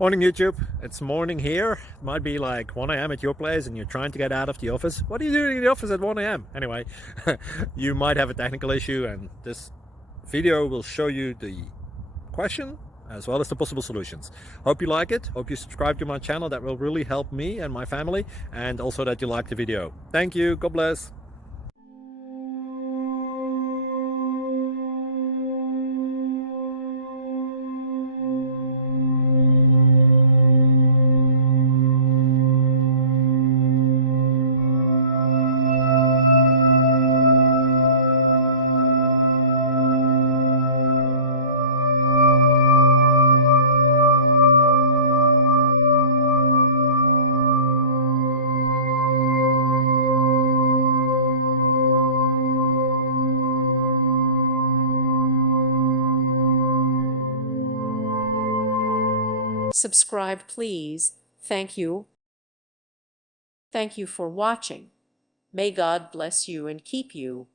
Morning YouTube, it's morning here. It might be like 1 a.m. at your place and you're trying to get out of the office. What are you doing in the office at 1 a.m.? Anyway, you might have a technical issue and this video will show you the question as well as the possible solutions. Hope you like it, hope you subscribe to my channel. That will really help me and my family, and also that you like the video. Thank you, God bless. Subscribe, please. Thank you. Thank you for watching. May God bless you and keep you.